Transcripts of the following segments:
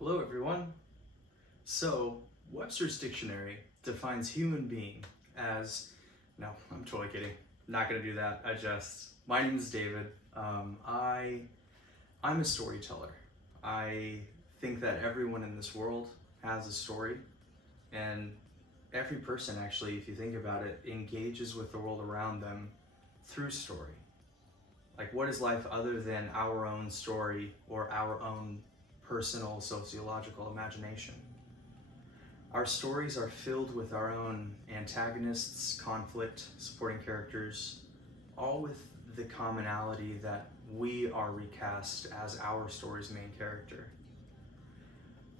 Hello everyone. So, Webster's Dictionary defines human being as, no, I'm totally kidding. Not gonna do that. My name is David. I'm a storyteller. I think that everyone in this world has a story, and every person actually, if you think about it, engages with the world around them through story. Like, what is life other than our own story or our own personal sociological imagination? Our stories are filled with our own antagonists, conflict, supporting characters, all with the commonality that we are recast as our story's main character.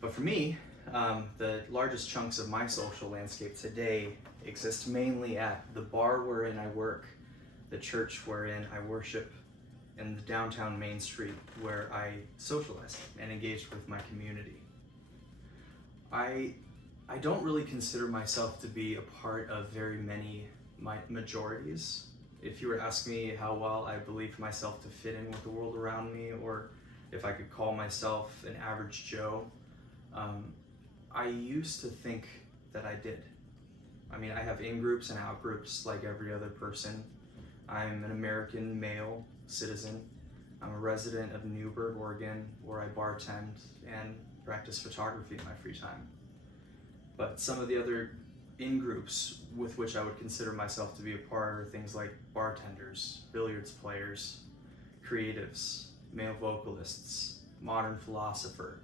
But for me, the largest chunks of my social landscape today exist mainly at the bar wherein I work, the church wherein I worship, and the downtown Main Street where I socialize and engage with my community. I don't really consider myself to be a part of very many majorities. If you were asking me how well I believe myself to fit in with the world around me, or if I could call myself an average Joe, I used to think that I did. I mean, I have in-groups and out-groups like every other person. I'm an American male citizen. I'm a resident of Newburgh, Oregon, where I bartend and practice photography in my free time. But some of the other in-groups with which I would consider myself to be a part are things like bartenders, billiards players, creatives, male vocalists, modern philosopher,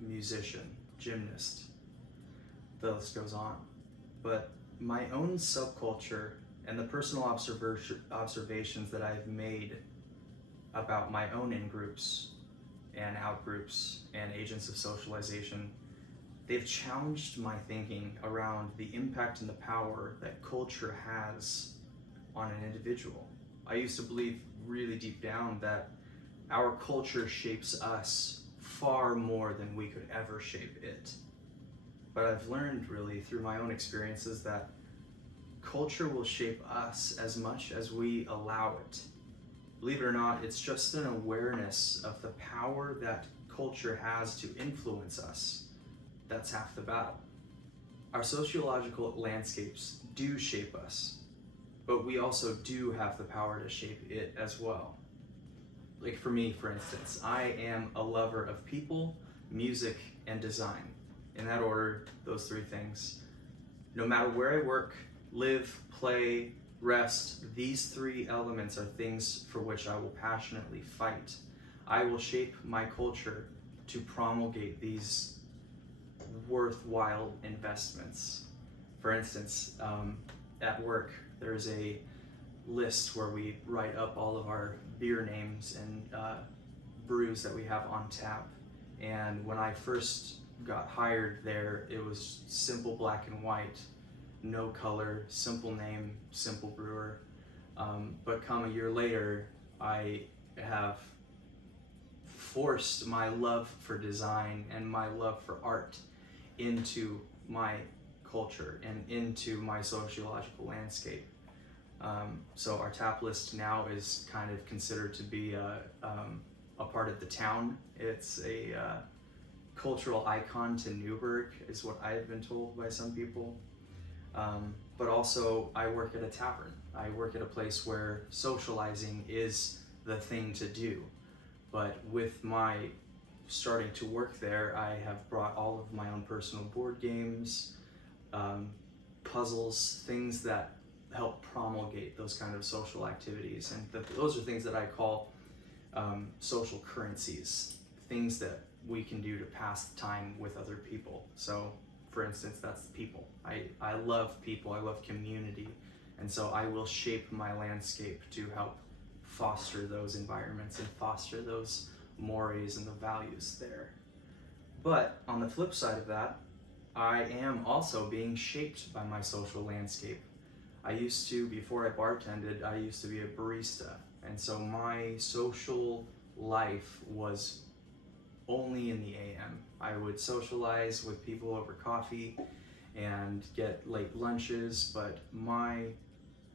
musician, gymnast. The list goes on. But my own subculture and the personal observations that I've made about my own in-groups and out-groups and agents of socialization, they've challenged my thinking around the impact and the power that culture has on an individual. I used to believe really deep down that our culture shapes us far more than we could ever shape it. But I've learned really through my own experiences that culture will shape us as much as we allow it. Believe it or not, it's just an awareness of the power that culture has to influence us. That's half the battle. Our sociological landscapes do shape us, but we also do have the power to shape it as well. Like for me, for instance, I am a lover of people, music, and design. In that order, those three things. No matter where I work, live, play, rest, these three elements are things for which I will passionately fight. I will shape my culture to promulgate these worthwhile investments. For instance, at work, there's a list where we write up all of our beer names and brews that we have on tap. And when I first got hired there, it was simple black and white, no color, simple name, simple brewer. But come a year later, I have forced my love for design and my love for art into my culture and into my sociological landscape. So our tap list now is kind of considered to be a part of the town. It's a cultural icon to Newburgh, is what I've been told by some people. But also, I work at a tavern. I work at a place where socializing is the thing to do. But with my starting to work there, I have brought all of my own personal board games, puzzles, things that help promulgate those kind of social activities. And those are things that I call social currencies, things that we can do to pass time with other people. So for instance, that's people. I love people, I love community, and so I will shape my landscape to help foster those environments and foster those mores and the values there. But on the flip side of that, I am also being shaped by my social landscape. I used to, before I bartended, I used to be a barista, and so my social life was only in the AM. I would socialize with people over coffee and get late lunches, but my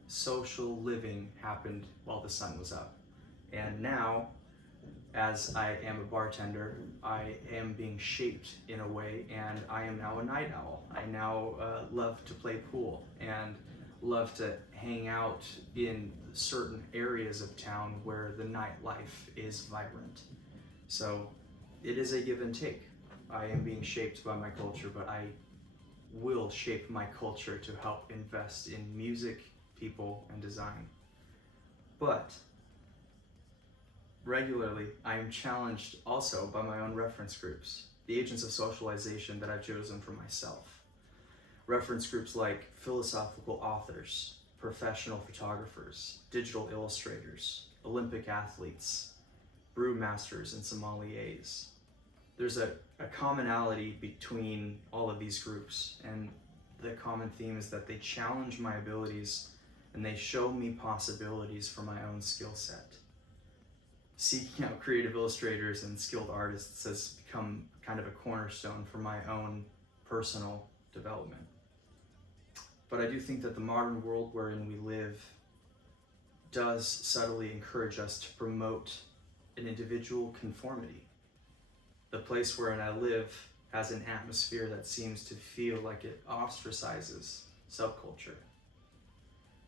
social living happened while the sun was up. And now As I am a bartender, I am being shaped in a way, and I am now a night owl. I now love to play pool and love to hang out in certain areas of town where the nightlife is vibrant. So it is a give and take. I am being shaped by my culture, but I will shape my culture to help invest in music, people, and design. But regularly, I am challenged also by my own reference groups, the agents of socialization that I've chosen for myself. Reference groups like philosophical authors, professional photographers, digital illustrators, Olympic athletes, brewmasters, and sommeliers. There's a commonality between all of these groups, and the common theme is that they challenge my abilities and they show me possibilities for my own skill set. Seeking out creative illustrators and skilled artists has become kind of a cornerstone for my own personal development. But I do think that the modern world wherein we live does subtly encourage us to promote an individual conformity. The place wherein I live has an atmosphere that seems to feel like it ostracizes subculture.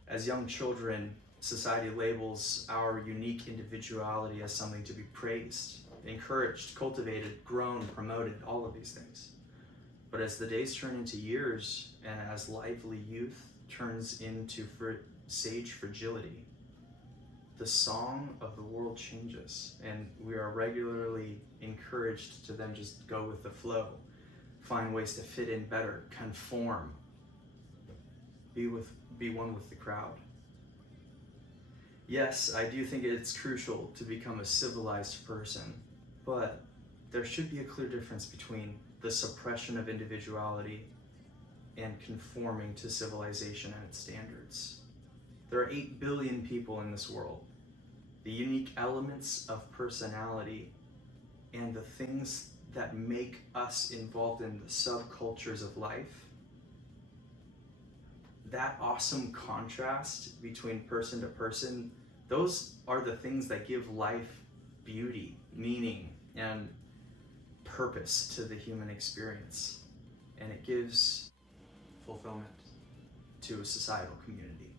As young children, society labels our unique individuality as something to be praised, encouraged, cultivated, grown, promoted, all of these things. But as the days turn into years, and as lively youth turns into sage fragility, the song of the world changes, and we are regularly encouraged to then just go with the flow, find ways to fit in better, conform, be one with the crowd. Yes, I do think it's crucial to become a civilized person, but there should be a clear difference between the suppression of individuality and conforming to civilization and its standards. There are 8 billion people in this world. The unique elements of personality and the things that make us involved in the subcultures of life, that awesome contrast between person to person, those are the things that give life beauty, meaning, and purpose to the human experience. And it gives fulfillment to a societal community.